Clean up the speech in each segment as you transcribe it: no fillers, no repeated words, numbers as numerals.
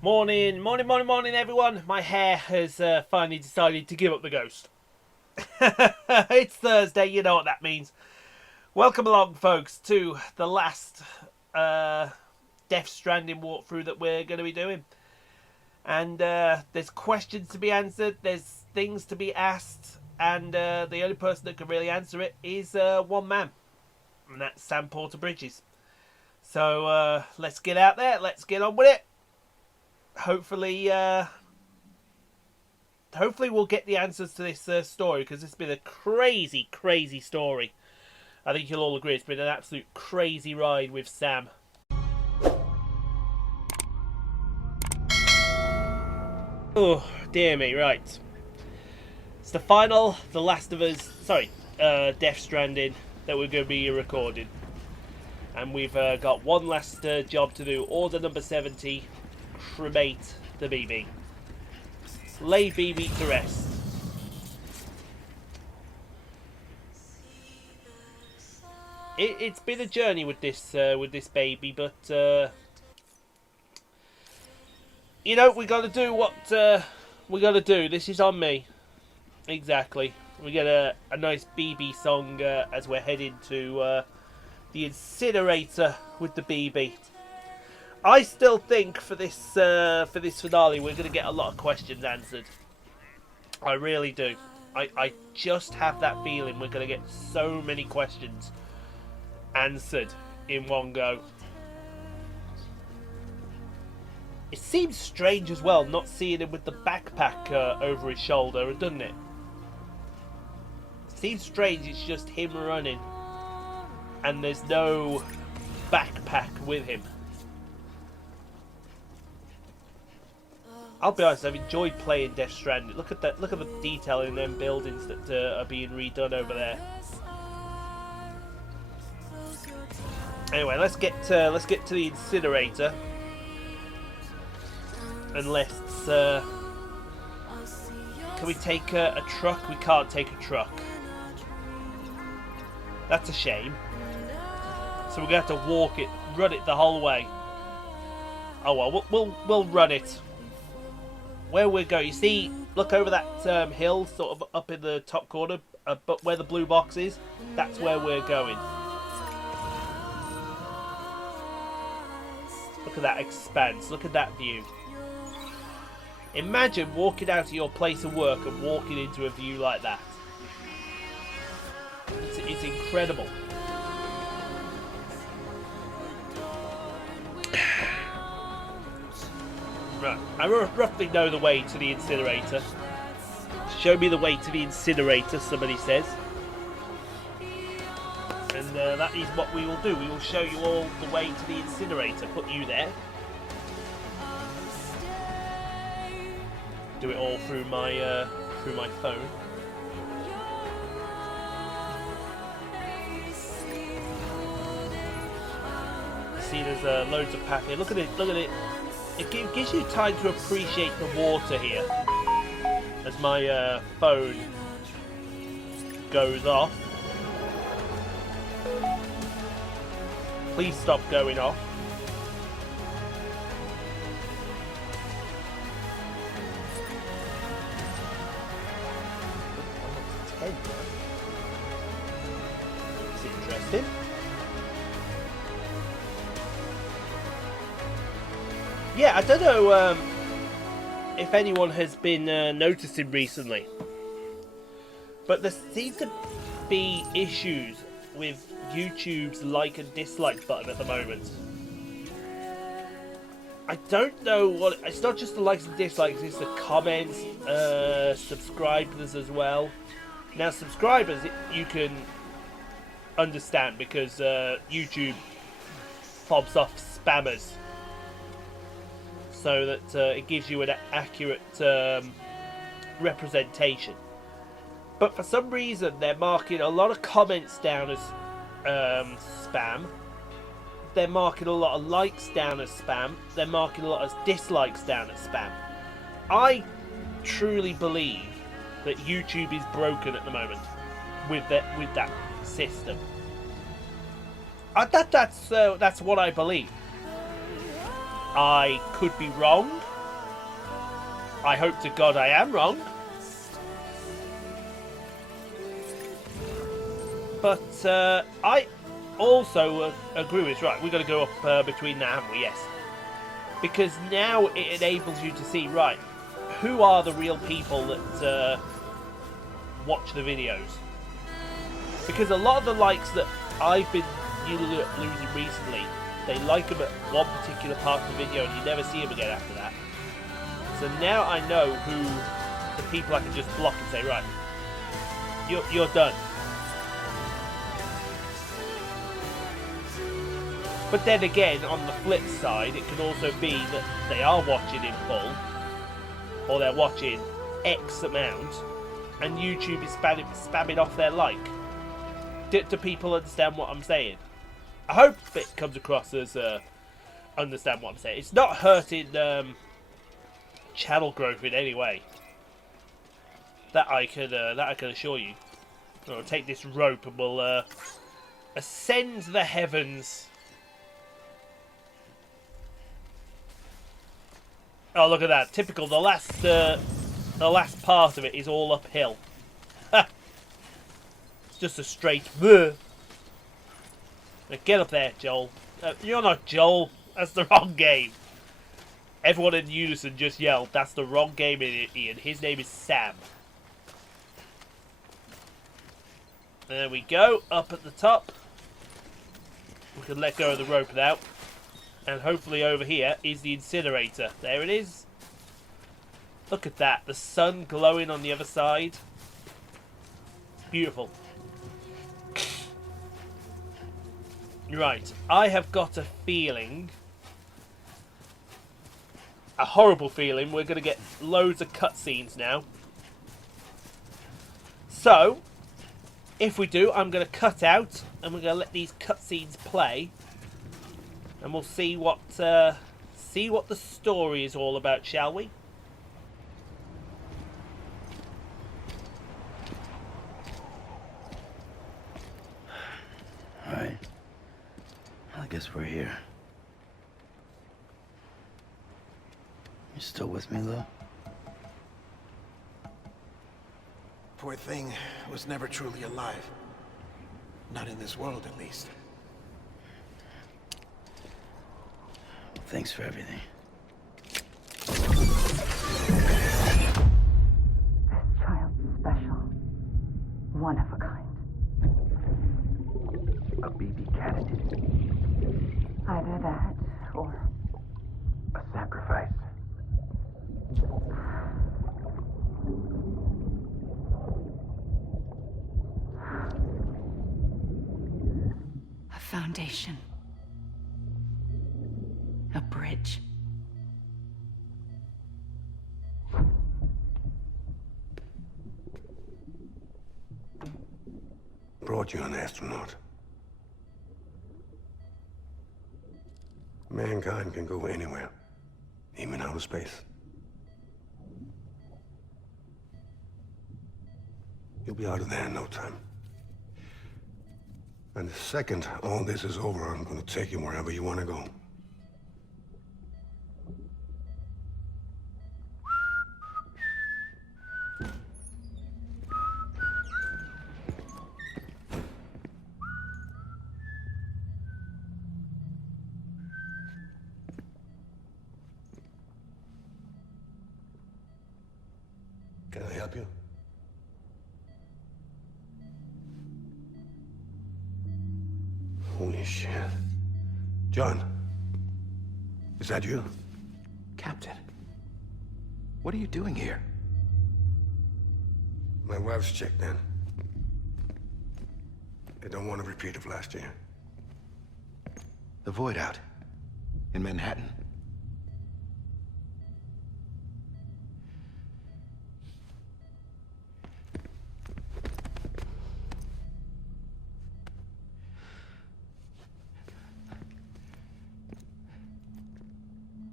Morning, everyone. My hair has finally decided to give up the ghost. It's Thursday, you know what that means. Welcome along, folks, to the last Death Stranding walkthrough that we're going to be doing. And there's questions to be answered, there's things to be asked, and the only person that can really answer it is one man, and that's Sam Porter Bridges. So let's get out there, let's get on with it. Hopefully we'll get the answers to this story, because it's been a crazy story. I think you'll all agree it's been an absolute crazy ride with Sam. Oh, dear me, right. It's the final Death Stranding that we're going to be recording. And we've got one last job to do. Order number 70. Cremate the BB. Lay BB to rest. It's been a journey with this baby, but you know, we got to do what we got to do. This is on me. Exactly. We get a nice BB song as we're heading to the incinerator with the BB. I still think for this finale we're going to get a lot of questions answered. I really do. I just have that feeling we're going to get so many questions answered in one go. It seems strange as well not seeing him with the backpack over his shoulder, doesn't it? It seems strange it's just him running and there's no backpack with him. I'll be honest, I've enjoyed playing Death Stranding. Look at that! Look at the detail in them buildings that are being redone over there. Anyway, let's get to the incinerator, and let's. Can we take a truck? We can't take a truck. That's a shame. So we're gonna have to run it the whole way. Oh well, we'll run it. Where we go, you see, look over that hill, sort of up in the top corner, but where the blue box is, that's where we're going. Look at that expanse, look at that view. Imagine walking out of your place of work and walking into a view like that. It's incredible. Right, I roughly know the way to the incinerator. Show me the way to the incinerator, somebody says. And that is what we will do. We will show you all the way to the incinerator. Put you there. Do it all through my phone. See, there's loads of path here. Look at it. Look at it. It gives you time to appreciate the water here as my phone goes off. Please stop going off. It's interesting. Yeah, I don't know if anyone has been noticing recently, but there seem to be issues with YouTube's like and dislike button at the moment. I don't know what... It's not just the likes and dislikes, it's the comments, subscribers as well. Now, subscribers, you can understand because YouTube fobs off spammers, so that it gives you an accurate representation. But for some reason, they're marking a lot of comments down as spam. They're marking a lot of likes down as spam. They're marking a lot of dislikes down as spam. I truly believe that YouTube is broken at the moment with that system. That's what I believe. I could be wrong. I hope to God I am wrong. But I also agree with right. We've got to go up between now, haven't we? Yes. Because now it enables you to see, right, who are the real people that watch the videos. Because a lot of the likes that I've been losing recently, they like them at one particular part of the video and you never see them again after that. So now I know who the people I can just block and say, right, you're done. But then again, on the flip side, it can also be that they are watching in full, or they're watching X amount, and YouTube is spamming off their like. Do people understand what I'm saying? I hope it comes across as understand what I'm saying. It's not hurting channel growth in any way. That I can assure you. I'll take this rope and we'll ascend the heavens. Oh, look at that! Typical. The last part of it is all uphill. It's just a straight. Now get up there, Joel. You're not Joel. That's the wrong game. Everyone in unison just yelled, "That's the wrong game, Ian. His name is Sam." There we go. Up at the top. We can let go of the rope now. And hopefully over here is the incinerator. There it is. Look at that. The sun glowing on the other side. Beautiful. Right. I have got a feeling. A horrible feeling. We're going to get loads of cutscenes now. So, if we do, I'm going to cut out. And we're going to let these cutscenes play. And we'll see what the story is all about, shall we? All right. I guess we're here. You still with me, Lou? Poor thing was never truly alive. Not in this world, at least. Thanks for everything. This child's special. One of a kind. A baby candidate. Either that, or A sacrifice. a foundation. A bridge. Brought you an astronaut. Mankind can go anywhere, even outer space. You'll be out of there in no time. And the second all this is over, I'm going to take you wherever you want to go. Can I help you? Holy shit. John, is that you? Captain, what are you doing here? My wife's checked in. They don't want a repeat of last year. The void out in Manhattan.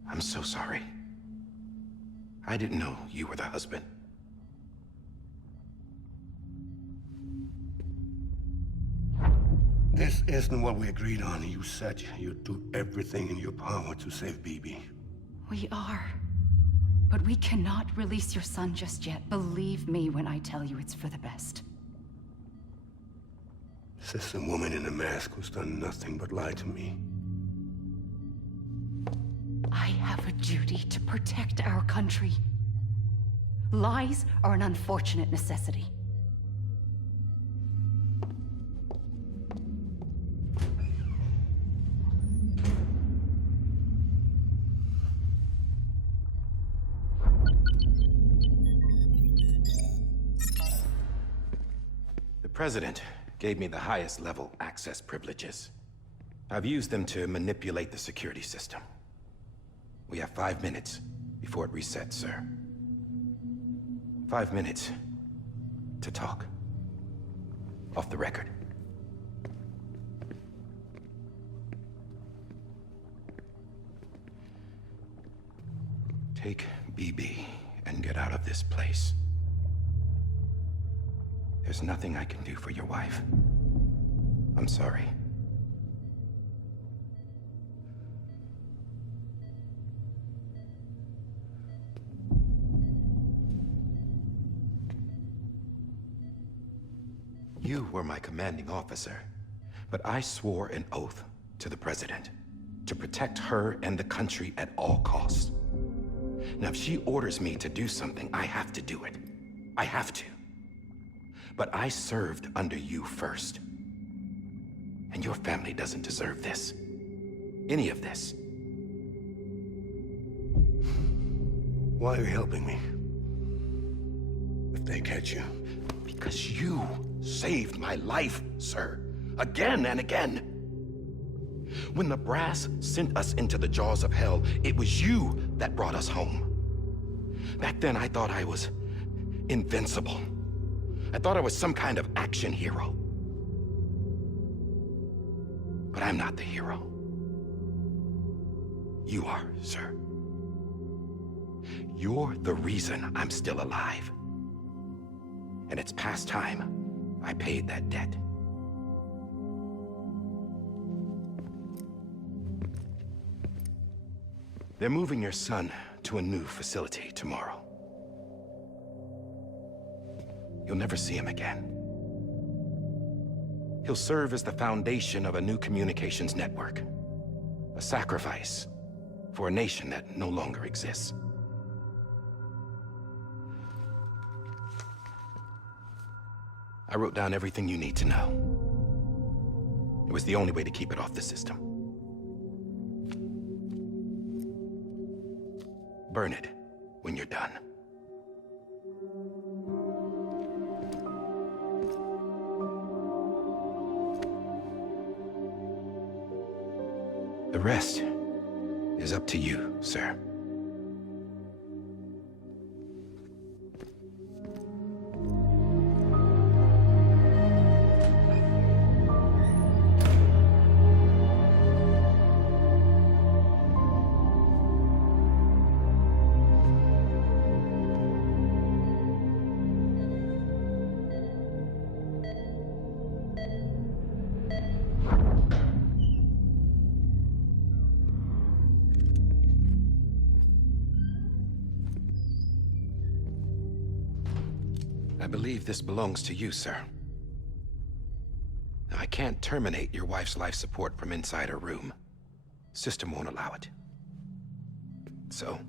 I'm so sorry. I didn't know you were the husband. This isn't what we agreed on. You said you'd do everything in your power to save BB. We are. But we cannot release your son just yet. Believe me when I tell you it's for the best. This is a woman in a mask who's done nothing but lie to me. I have a duty to protect our country. Lies are an unfortunate necessity. The President gave me the highest level access privileges. I've used them to manipulate the security system. We have 5 minutes before it resets, sir. 5 minutes to talk. Off the record. Take BB and get out of this place. There's nothing I can do for your wife. I'm sorry. You were my commanding officer, but I swore an oath to the President to protect her and the country at all costs. Now, if she orders me to do something, I have to do it. I have to. But I served under you first. And your family doesn't deserve this. Any of this. Why are you helping me? If they catch you. Because you saved my life, sir. Again and again. When the brass sent us into the jaws of hell, it was you that brought us home. Back then, I thought I was invincible. I thought I was some kind of action hero. But I'm not the hero. You are, sir. You're the reason I'm still alive. And it's past time I paid that debt. They're moving your son to a new facility tomorrow. You'll never see him again. He'll serve as the foundation of a new communications network. A sacrifice for a nation that no longer exists. I wrote down everything you need to know. It was the only way to keep it off the system. Burn it when you're done. The rest is up to you, sir. I believe this belongs to you, sir. Now, I can't terminate your wife's life support from inside her room. System won't allow it. So,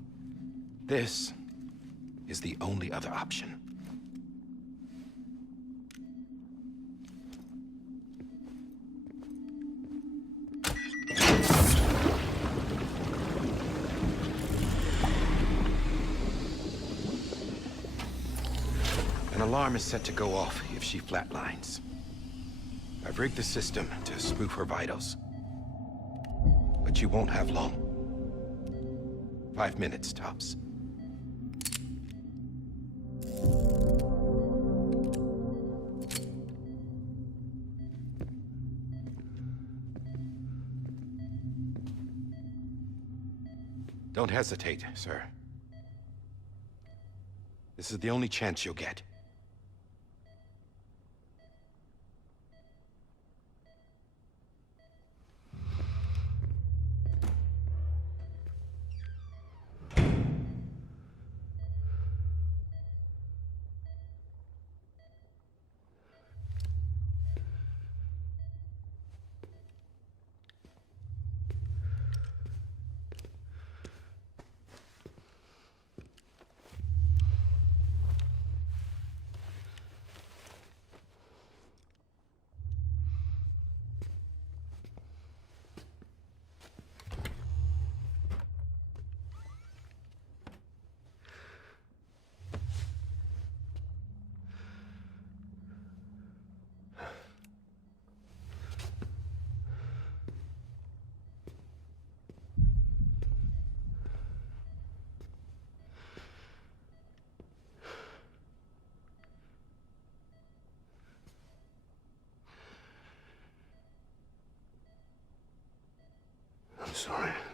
this is the only other option. An alarm is set to go off if she flatlines. I've rigged the system to spoof her vitals. But you won't have long. 5 minutes, tops. Don't hesitate, sir. This is the only chance you'll get.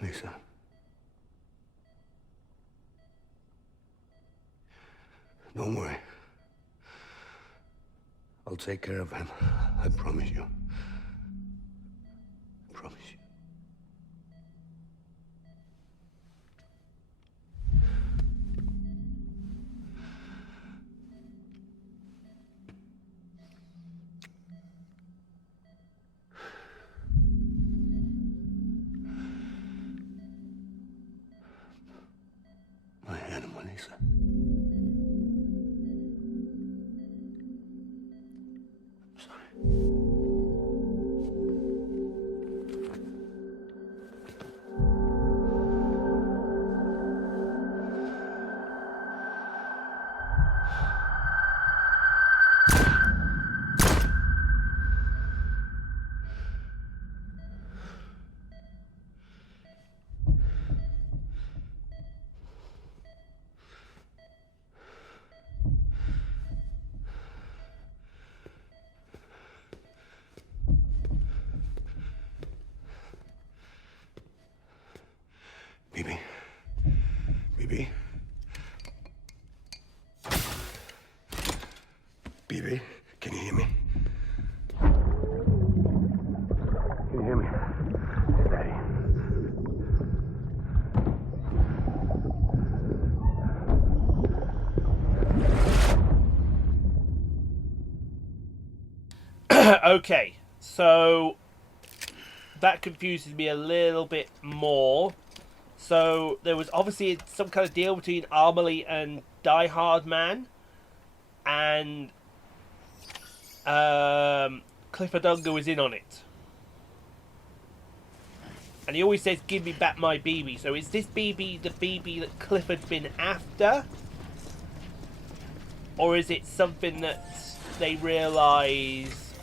Lisa. Don't worry. I'll take care of him. I promise you. I promise you. My animal, Lisa. I'm sorry. BB. BB. BB, can you hear me? Can you hear me? It's Daddy. Okay, so that confuses me a little bit more. So there was obviously some kind of deal between Armley and Die Hardman, and Clifford Unger was in on it. And he always says, "Give me back my BB." So is this BB the BB that Clifford's been after? Or is it something that they realise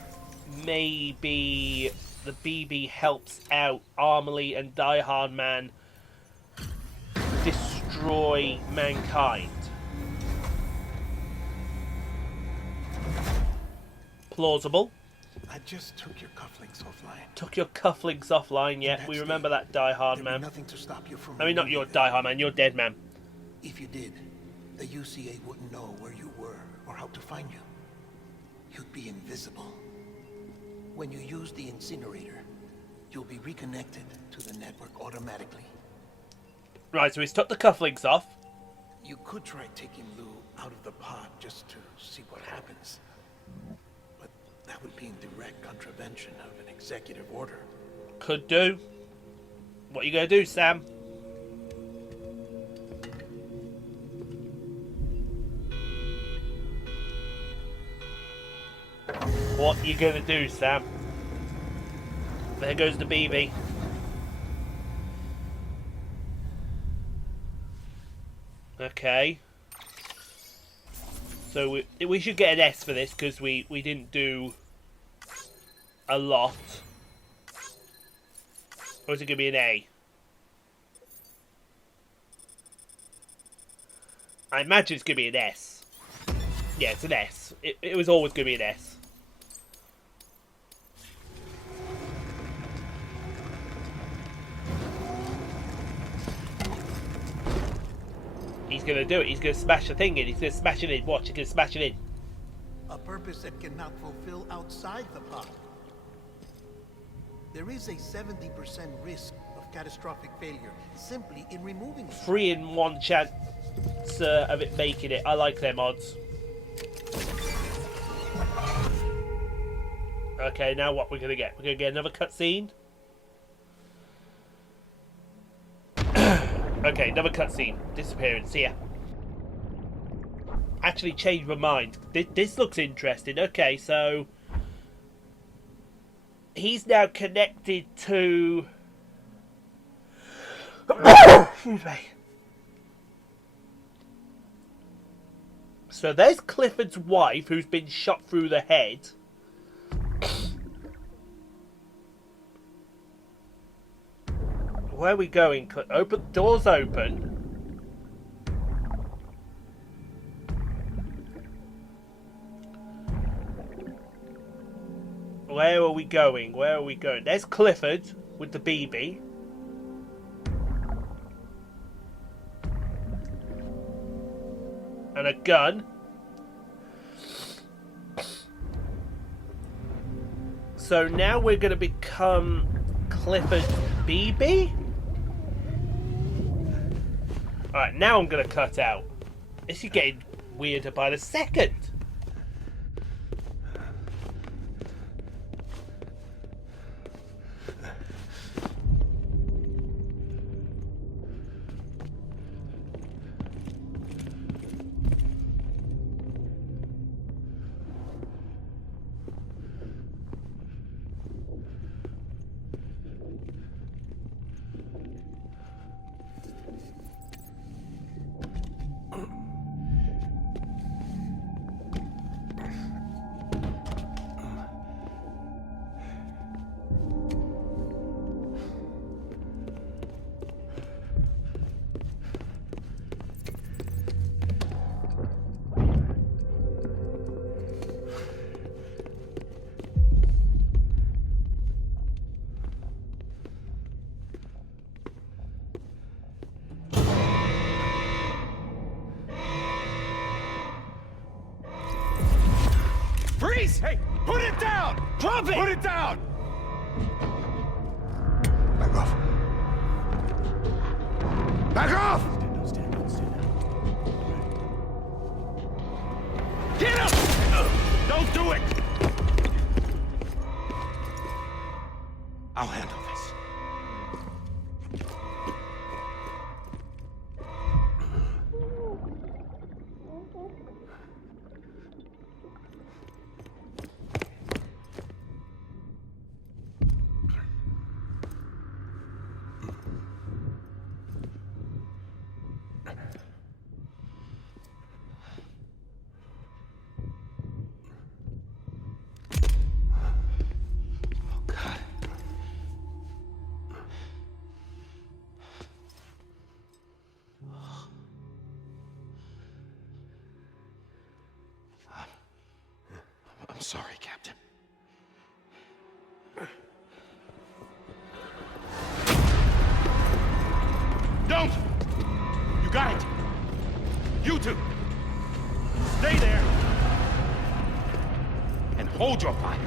maybe the BB helps out Armley and Die Hardman destroy mankind? Plausible. I just took your cufflinks offline. Took your cufflinks offline, yeah. That's We remember that, Die Hard There'd be Man. nothing to stop you from I mean, not your removing Die them. Hard Man, your Dead Man. If you did, the UCA wouldn't know where you were or how to find you. You'd be invisible. When you use the incinerator, you'll be reconnected to the network automatically. Right, so he's took the cufflinks off. You could try taking Lou out of the pod just to see what happens. But that would be in direct contravention of an executive order. Could do. What you gonna do, Sam? What you gonna do, Sam? There goes the BB. Okay. So we should get an S for this because we didn't do a lot. Or is it going to be an A? I imagine it's going to be an S. Yeah, it's an S. It was always going to be an S. He's going to do it. He's going to smash the thing in. He's going to smash it in. Watch, he's going to smash it in. A purpose that cannot fulfill outside the pod. There is a 70% risk of catastrophic failure simply in removing it. 3 in 1 chance of it making it. I like them odds. Okay, now what we're going to get? We're going to get another cutscene. Okay, another cutscene. Disappearance. See ya. Actually changed my mind. This looks interesting. Okay, so he's now connected to... Excuse me. So there's Clifford's wife who's been shot through the head. Where are we going? Open doors open. Where are we going? Where are we going? There's Clifford with the BB. and a gun. So now we're going to become Clifford's BB? Alright, now I'm going to cut out. This is getting weirder by the second. Freeze! Hey, put it down! Drop it! Put it down! Back off. Back off! Get him! Don't do it! I'll handle this. I'm sorry, Captain. Don't! You got it! You two! Stay there! And hold your fire!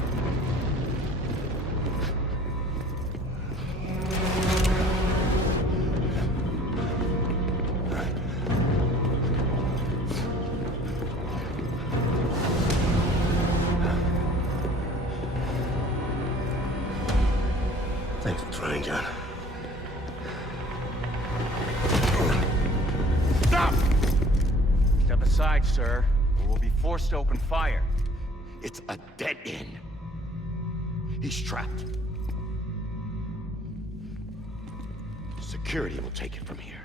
Thanks for trying, John. Stop! Step aside, sir, or we'll be forced to open fire. It's a dead end. He's trapped. Security will take it from here.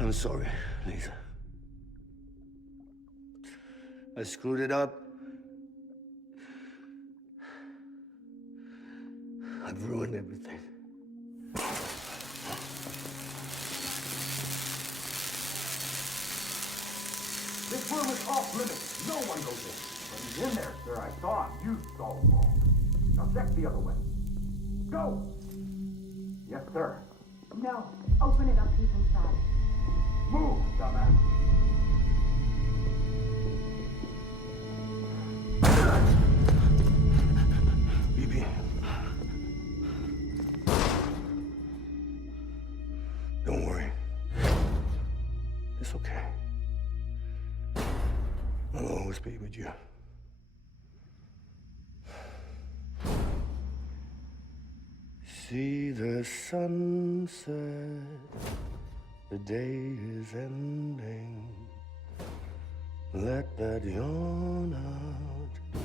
I'm sorry, Lisa. I screwed it up. I've ruined everything. This room is off limits. No one goes in. But he's in there, sir. I saw him. You saw him all. Now check the other way. Go! Yes, sir. No. Open it up. He's inside. Move, dumbass. BB. Don't worry. It's okay. I'll always be with you. See the sunset, the day is ending. Let that yawn out,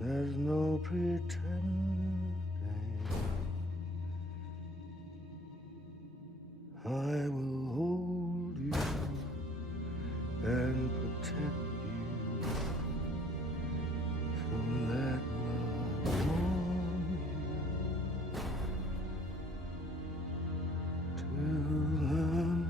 there's no pretending. I will hold you and protect you. So let love warm you till the morning.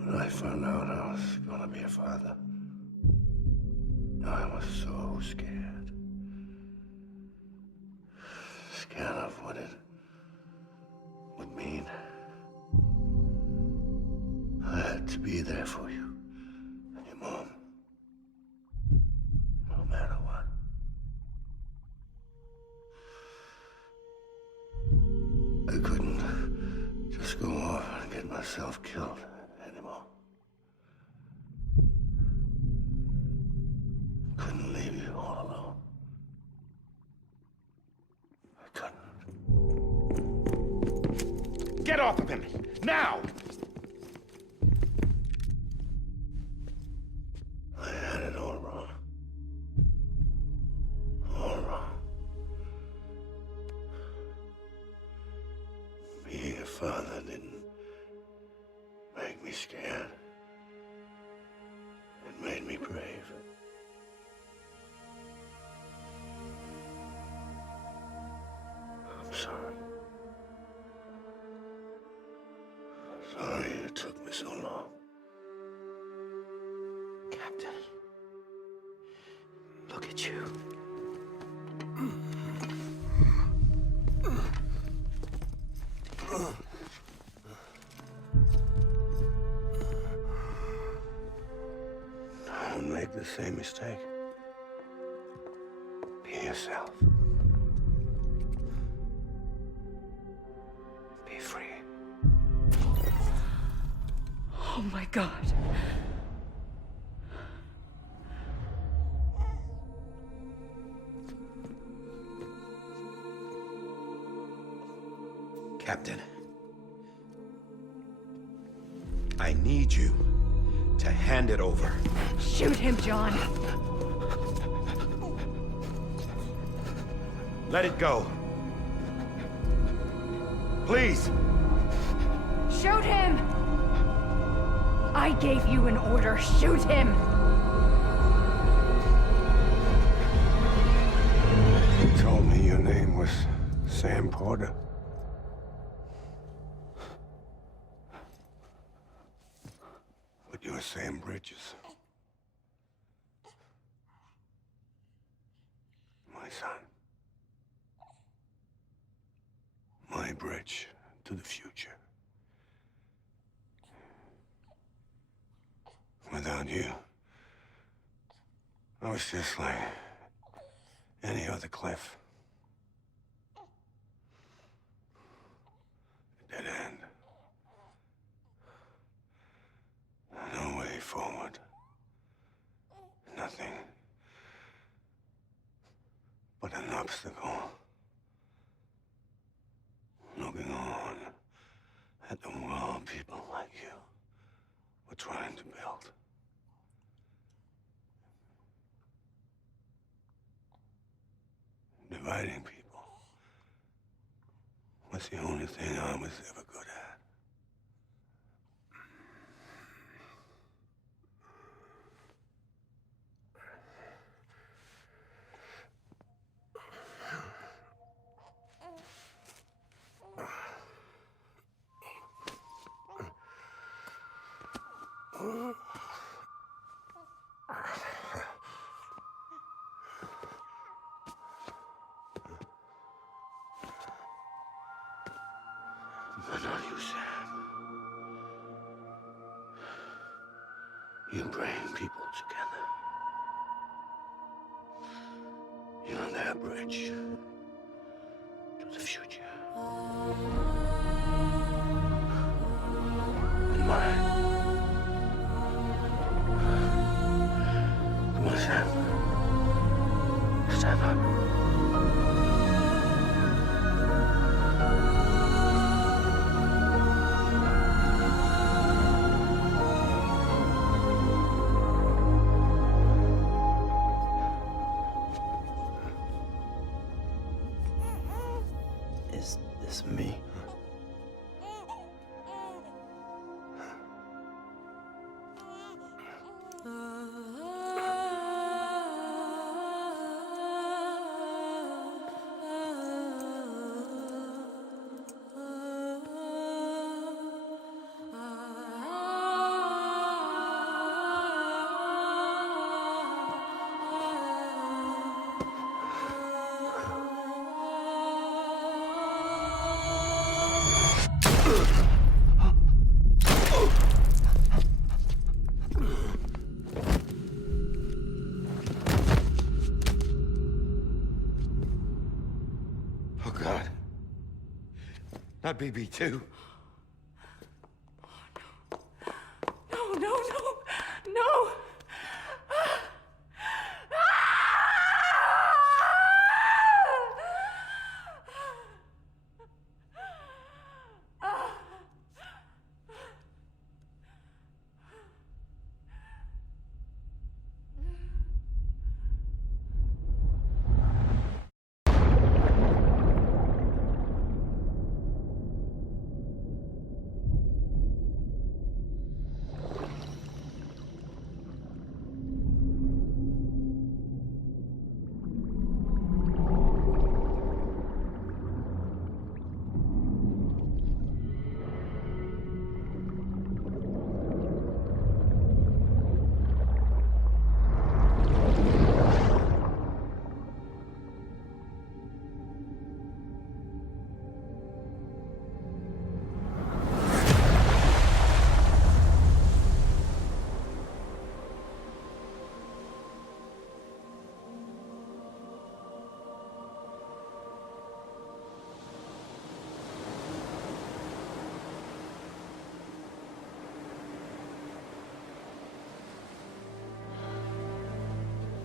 When I found out I was gonna be a father, I was so scared. Scared of what it would mean. I had to be there for you and your mom, no matter what. I couldn't just go off and get myself killed anymore. Couldn't leave you all alone. I couldn't. Get off of him! Now! I had it all wrong. All wrong. Being a father didn't make me scared. It made me brave. I'm sorry. Sorry it took me so long. Captain, look at you. Don't make the same mistake. Be yourself. Be free. Oh my God. Captain, I need you to hand it over. Shoot him, John. Let it go. Please. Shoot him! I gave you an order. Shoot him! You told me your name was Sam Porter. But you're Sam Bridges. My son. My bridge to the future. Without you, I was just like any other Cliff. A dead end. obstacle. Looking on at the world people like you were trying to build. Dividing people was the only thing I was ever good at. But not you, Sam. You bring people together. You're their bridge to the future. And mine. Come on, Sam. Stand up. Is this me? Oh, God. Not BB2. No, no, no, no!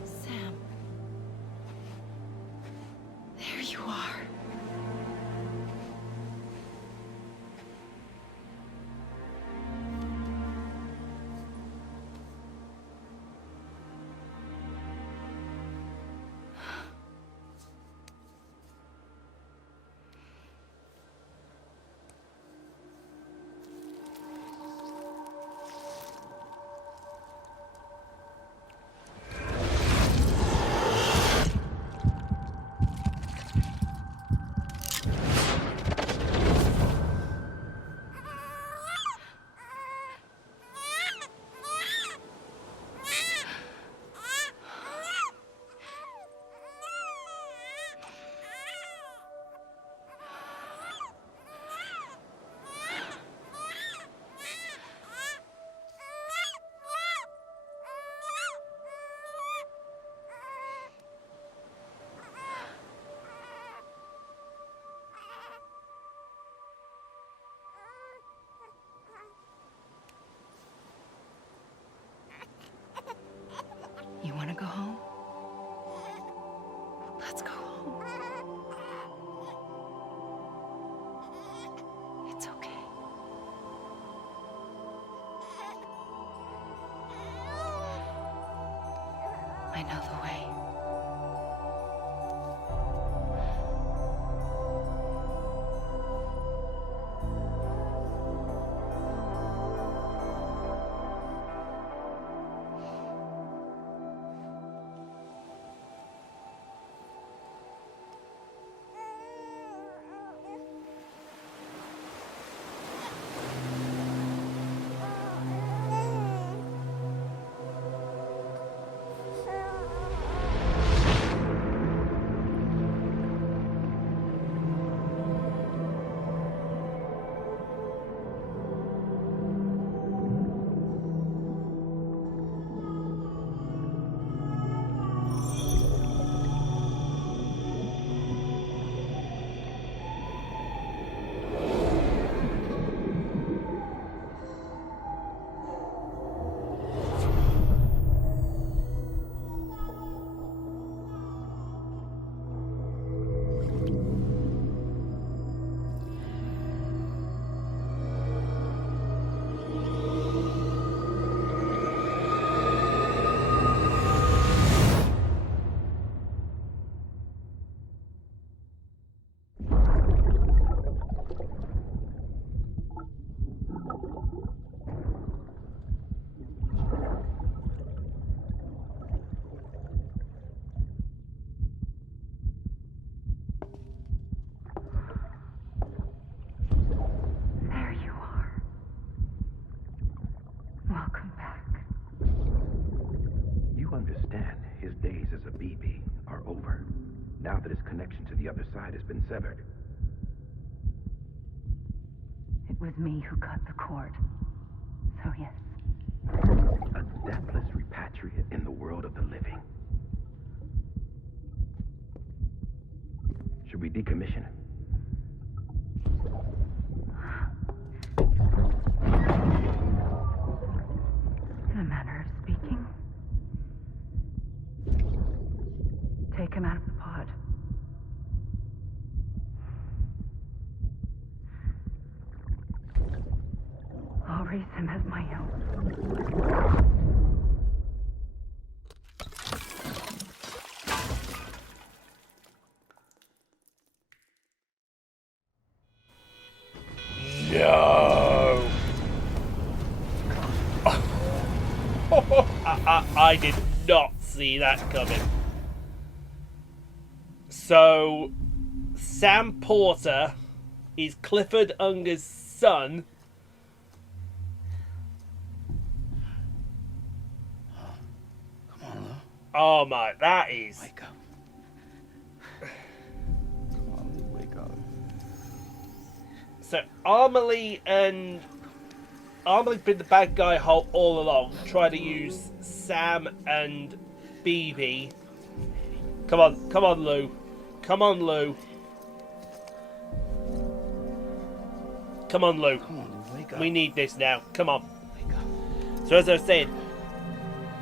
Sam. There you are. know the way. There you are. Welcome back. You understand his days as a BB are over, now that his connection to the other side has been severed. It was me who cut the cord. So yes. A deathless repatriate in the world of the living. Should we decommission him? In a manner of speaking. Take him out of the pod. I'll raise him as my own. No! I did not see that coming. So, Sam Porter is Clifford Unger's son. Come on, Lou. Oh my, that is... Wake up. Come on, Lou, wake up. So, Amelie Amelie's been the bad guy all along, trying to use Sam and BB. Come on, Lou. Come on, Lou. Come on, Lou. Come on, Lou, wake up. We need this now. Come on. Wake up. So as I was saying,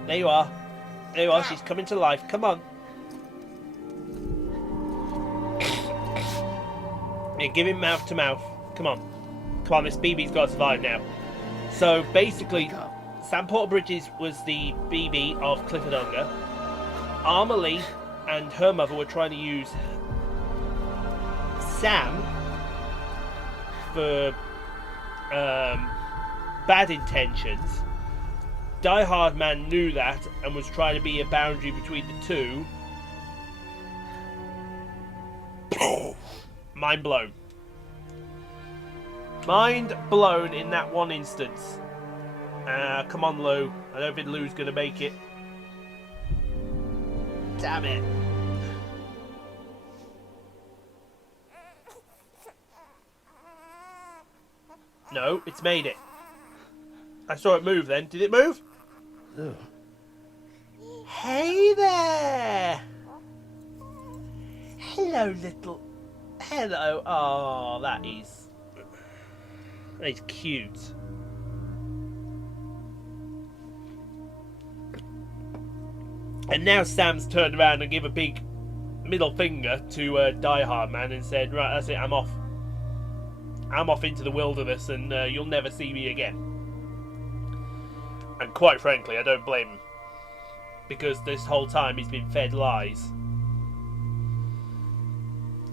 there you are. There you are. She's coming to life. Come on. Yeah, give him mouth to mouth. Come on. Come on, this BB's got to survive now. So basically, Sam Porter Bridges was the BB of Clifford Unger. Amelie and her mother were trying to use Sam for bad intentions. Die Hardman knew that and was trying to be a boundary between the two. Mind blown. Mind blown in that one instance. Come on, Lou. I don't think Lou's going to make it. Damn it. No, it's made it. I saw it move then. Did it move? Lou. Hey there. Hello, little... Hello. Oh, that is cute. And now Sam's turned around and give a big middle finger to Die Hardman and said, right, that's it, I'm off. I'm off into the wilderness and you'll never see me again. And quite frankly, I don't blame him. because this whole time he's been fed lies.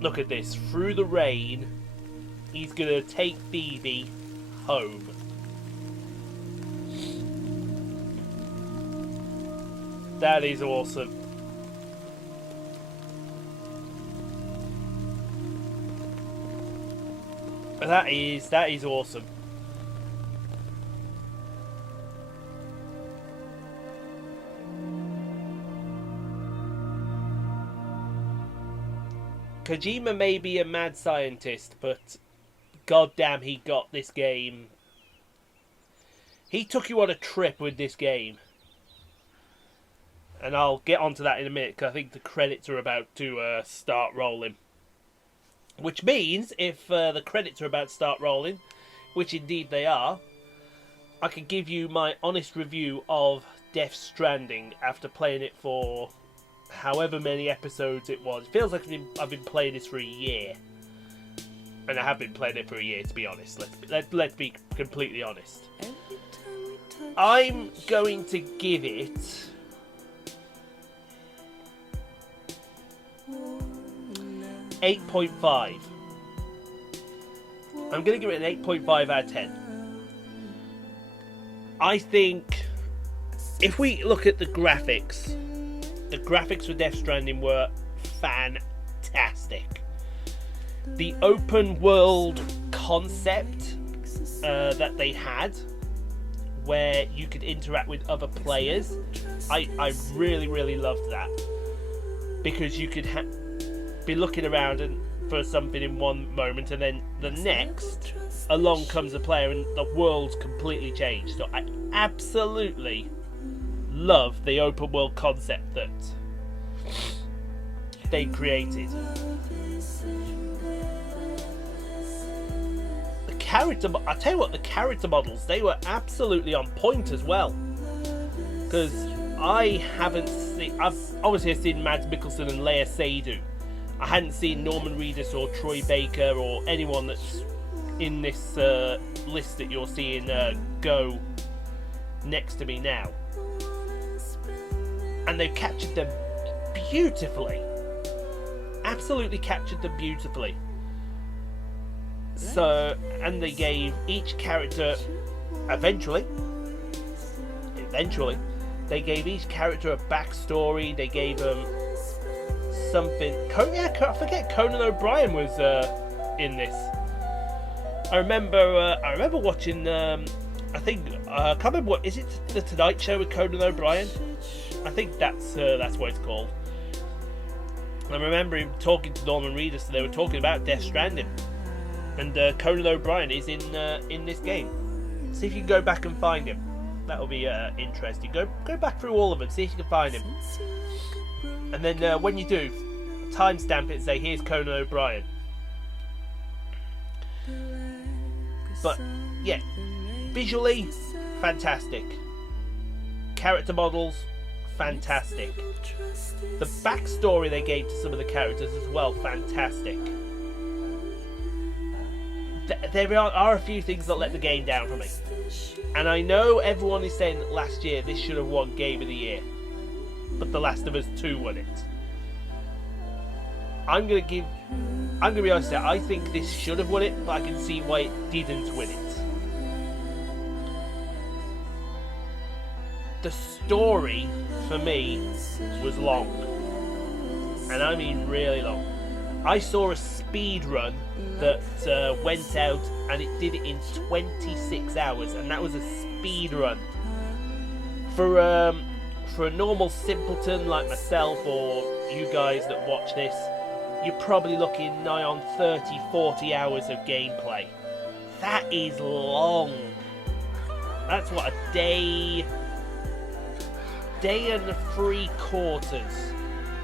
Look at this. Through the rain, he's going to take Phoebe home. That is awesome. That is awesome. Kojima may be a mad scientist, but goddamn, he got this game. He took you on a trip with this game. And I'll get onto that in a minute, because I think the credits are about to start rolling. Which means, if the credits are about to start rolling, which indeed they are, I can give you my honest review of Death Stranding after playing it for however many episodes it was. It feels like I've been playing this for a year. And I have been playing it for a year, to be honest. Let's be completely honest. I'm going to give it... $8.5. I'm going to give it an 8.5 out of 10. I think if we look at the graphics for Death Stranding were fantastic. The open world concept that they had, where you could interact with other players, I really loved that, because you could be looking around and for something in one moment, and then the next along comes a player and the world's completely changed. So I absolutely love the open world concept that they created. I tell you what, the character models, they were absolutely on point as well, because I've obviously seen Mads Mikkelsen and Leia Seydoux. I hadn't seen Norman Reedus or Troy Baker or anyone that's in this list that you're seeing go next to me now. And they've captured them beautifully. Absolutely captured them beautifully. So, and they gave each character, eventually, they gave each character a backstory. They gave them something. I forget Conan O'Brien was in this. I remember watching. I can't remember what is it. The Tonight Show with Conan O'Brien. I think that's what it's called. I remember him talking to Norman Reedus, and they were talking about Death Stranding, and Conan O'Brien is in this game. See if you can go back and find him. That'll be interesting. Go back through all of them. See if you can find him. And then when you do, timestamp it and say, here's Conan O'Brien. But, yeah. Visually, fantastic. Character models, fantastic. The backstory they gave to some of the characters as well, fantastic. There are a few things that let the game down for me. And I know everyone is saying that last year this should have won Game of the Year. But The Last of Us 2 won it. I'm gonna be honest here, I think this should have won it, but I can see why it didn't win it. The story, for me, was long. And I mean really long. I saw a speed run that went out and it did it in 26 hours, and that was a speed run. For a normal simpleton like myself or you guys that watch this, you're probably looking nigh on 30-40 hours of gameplay. That is long. That's what, a day and 3/4.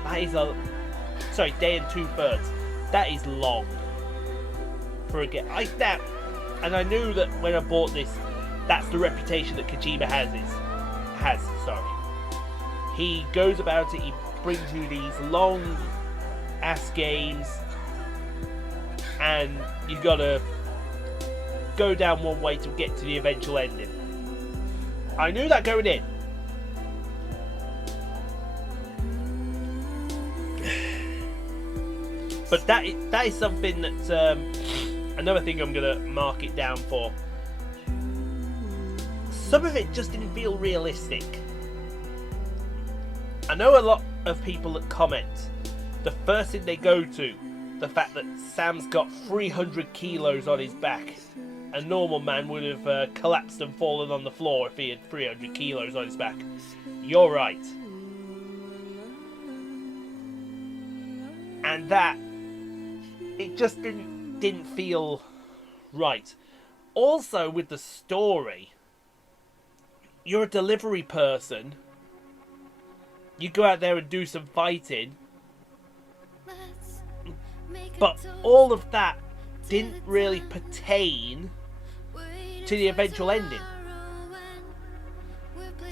That is day and 2/3. That is long for a game. And I knew that when I bought this, that's the reputation that Kojima has. He goes about it. He brings you these long ass games, and you gotta go down one way to get to the eventual ending. I knew that going in. But that is something that another thing I'm gonna mark it down for. Some of it just didn't feel realistic. I know a lot of people that comment, the first thing they go to, the fact that Sam's got 300 kilos on his back. A normal man would have collapsed and fallen on the floor if he had 300 kilos on his back. You're right. And that, it just didn't feel right. Also with the story, you're a delivery person. You go out there and do some fighting. But all of that didn't really pertain to the eventual ending.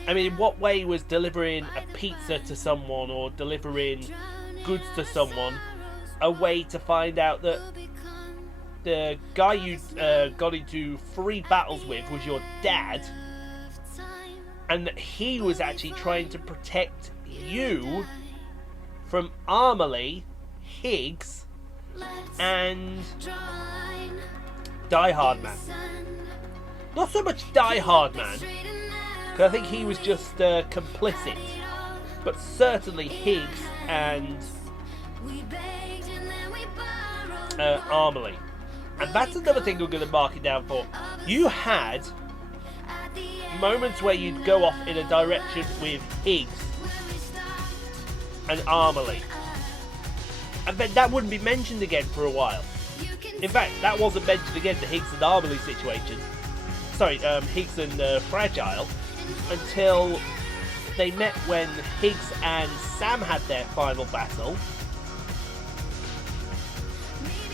I mean, in what way was delivering a pizza to someone or delivering goods to someone a way to find out that the guy you got into 3 battles with was your dad, and that he was actually trying to protect you from Amelie, Higgs, and Die Hardman. Not so much Die Hardman, because I think he was just complicit, but certainly Higgs and Amelie. And that's another thing we're going to mark it down for. You had moments where you'd go off in a direction with Higgs and Amelie, and then that wouldn't be mentioned again for a while. In fact, that wasn't mentioned again, the Higgs and Amelie situation. Sorry, Higgs and Fragile, until they met when Higgs and Sam had their final battle,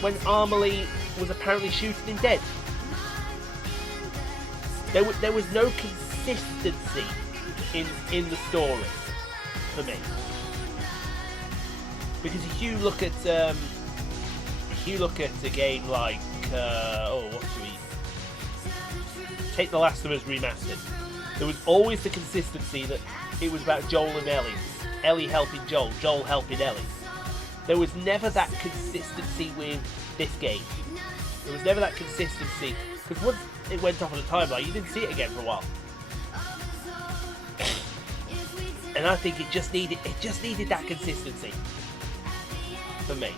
when Amelie was apparently shooting him dead. There was no consistency in the story for me. Because if you look at a game like what should we take, The Last of Us Remastered, there was always the consistency that it was about Joel and Ellie helping Joel helping Ellie. There was never that consistency with this game. There was never that consistency, because once it went off on the timeline, you didn't see it again for a while. And I think it just needed that consistency for me.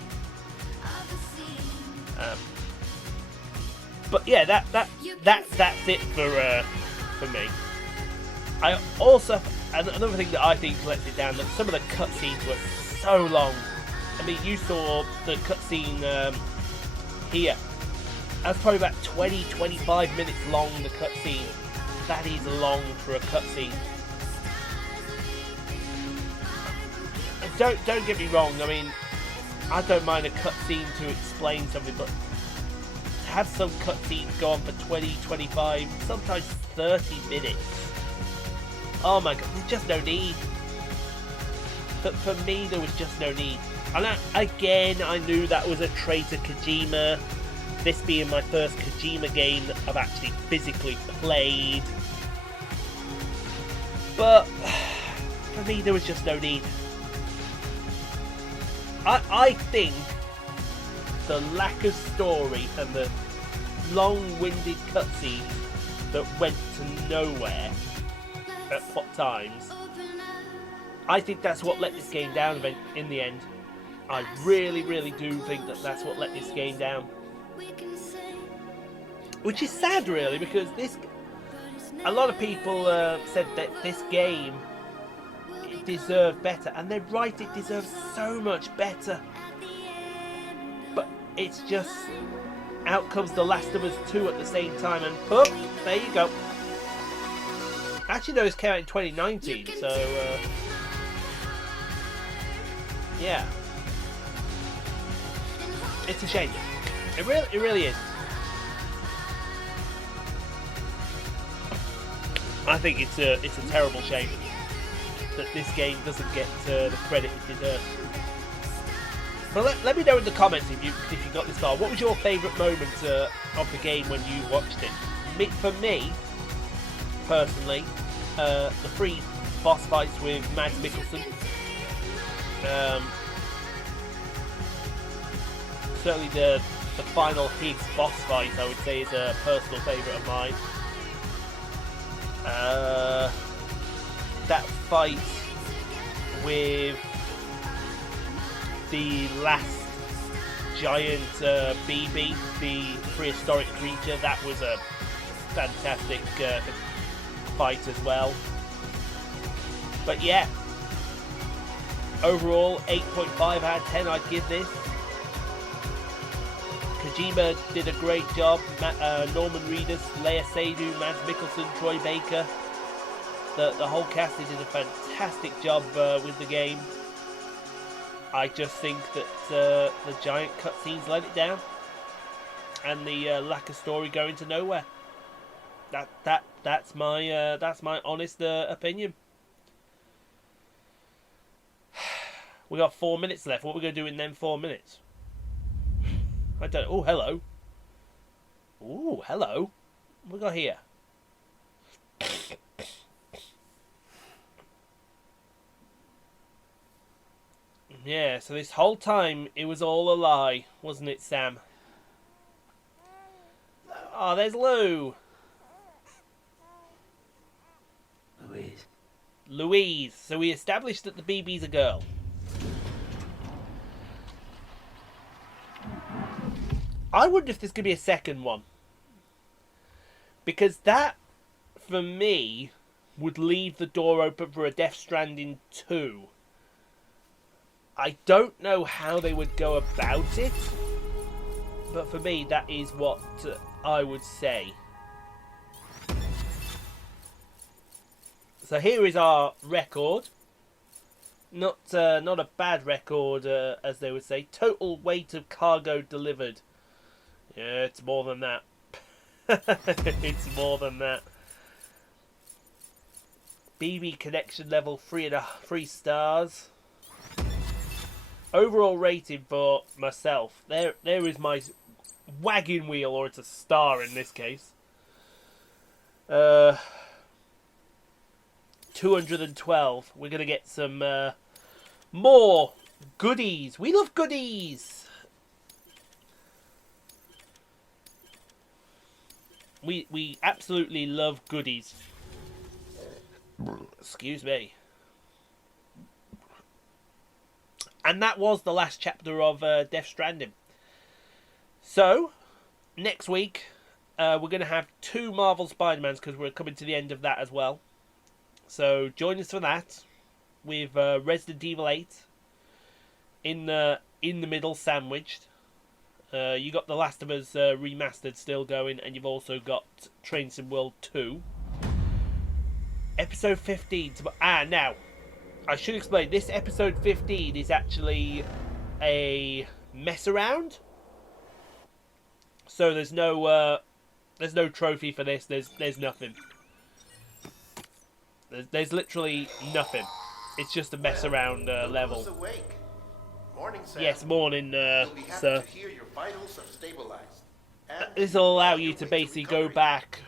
But yeah, that's it for me. I also, another thing that I think lets it down, that some of the cutscenes were so long. I mean, you saw the cutscene here. That's probably about 20-25 minutes long, the cutscene. That is long for a cutscene. Don't get me wrong, I mean, I don't mind a cutscene to explain something, but to have some cutscenes go on for 20, 25, sometimes 30 minutes. Oh my god, there's just no need. But for me, there was just no need. And I knew that was a trait to Kojima. This being my first Kojima game that I've actually physically played. But for me, there was just no need. I think the lack of story and the long-winded cutscenes that went to nowhere at what times, I think that's what let this game down in the end. I really, really do think that that's what let this game down. Which is sad, really, because a lot of people said that this game deserved better, and they're right, it deserves so much better. But it's just, out comes The Last of Us 2 at the same time, and boom, there you go. Actually, no, this came out in 2019, so yeah. It's a shame. It really is. I think it's a terrible shame that this game doesn't get the credit it deserves. But let me know in the comments if you got this far. What was your favourite moment of the game when you watched it? For me, personally, the 3 boss fights with Mads Mikkelsen. Certainly the final Higgs boss fight, I would say, is a personal favourite of mine. That fight with the last giant BB, the prehistoric creature, that was a fantastic fight as well. But yeah, overall 8.5 out of 10 I'd give this. Kojima did a great job. Norman Reedus, Leia Seydoux, Mads Mikkelsen, Troy Baker, the whole cast did a fantastic job with the game. I just think that the giant cutscenes let it down, and the lack of story going to nowhere. That's my honest opinion. We got 4 minutes left. What are we going to do in them 4 minutes? I don't. Oh, hello. Oh, hello. What we got here? Yeah, so this whole time it was all a lie, wasn't it, Sam? Oh, there's Lou. Louise. So we established that the BB's a girl. I wonder if there's going to be a second one. Because that, for me, would leave the door open for a Death Stranding 2. I don't know how they would go about it, but for me, that is what I would say. So here is our record. Not a bad record, as they would say. Total weight of cargo delivered. Yeah, it's more than that. It's more than that. BB connection level 3 stars. Overall rating for myself. There is my wagon wheel, or it's a star in this case. 212. We're gonna get some more goodies. We love goodies. We absolutely love goodies. Excuse me. And that was the last chapter of Death Stranding. So, next week, we're going to have 2 Marvel Spider-Mans, because we're coming to the end of that as well. So, join us for that, with Resident Evil 8 in the middle, sandwiched. You got The Last of Us Remastered still going, and you've also got Train Sim World 2. Episode 15. Now, I should explain, this episode 15 is actually a mess around. So there's no trophy for this. There's nothing. There's literally nothing. It's just a mess around level. Morning, Sam. Yes, morning, You'll be happy sir. to hear your vitals have stabilized. And This will allow you to evaluate basically your go recovery. back,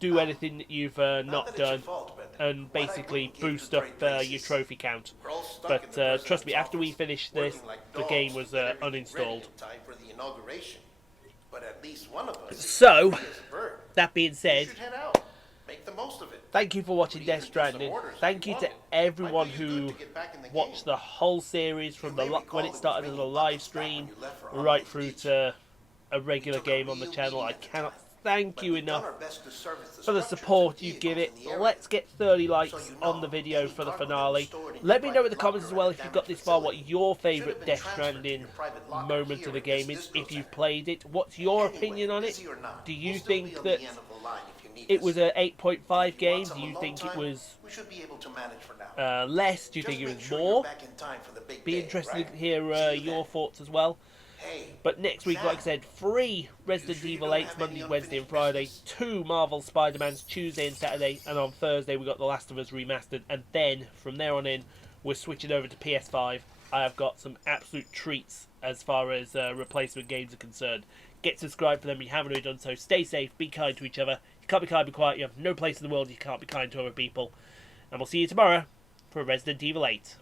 do anything that you've Not not that it's your done, fault, but and what I basically wouldn't give boost to up trade places. your trophy count. We're all stuck But in the president's trust me, after we office, finish this, working like the dogs game to was get everything ready uninstalled. in time for the inauguration. But at least one of us So, is a bird. that being You said, should head out. Make the most of it. thank you for watching We Death even do some Stranding. orders if Thank you you to want it. everyone Might do you who good to get back in the game. watched the whole series from You may when recall it there was started as a raining live buckets back when stream you left for right Hardman through Beach. to a regular took a game on the real channel. I beating at the cannot time. thank But you we've done enough our best to service the for the structures support and you give it. vehicles in the area. Let's get 30 likes So you on the know, video any for the cargo that finale. was stored in Let your me know in the private comments as locker well at if a you've got damaged this far what facility. your Should have favourite been Death transferred to Stranding your private locker moment here of the at game this is, distro if you've center. played it. What's your Anyway, opinion on it? busy or not, Do you we'll still be think on that the end of the line if you need it us. was a 8.5 If you game? want Do some you alone think it time, was we should be able to manage for now. less? Do you Just think it make was sure more? you're back in time for the big Be day, interested right? to hear See you your then. thoughts as well. Hey, But next week, Sam, like I said, 3 Resident sure you Evil don't 8 have Monday, any Wednesday and unfinished Friday, business? 2 Marvel Spider-Mans Tuesday and Saturday, and on Thursday we got The Last of Us Remastered, and then from there on in we're switching over to PS5. I have got some absolute treats as far as replacement games are concerned. Get subscribed for them if you haven't already done so. Stay safe, be kind to each other. You can't be kind, be quiet. You have no place in the world you can't be kind to other people. And we'll see you tomorrow for Resident Evil 8.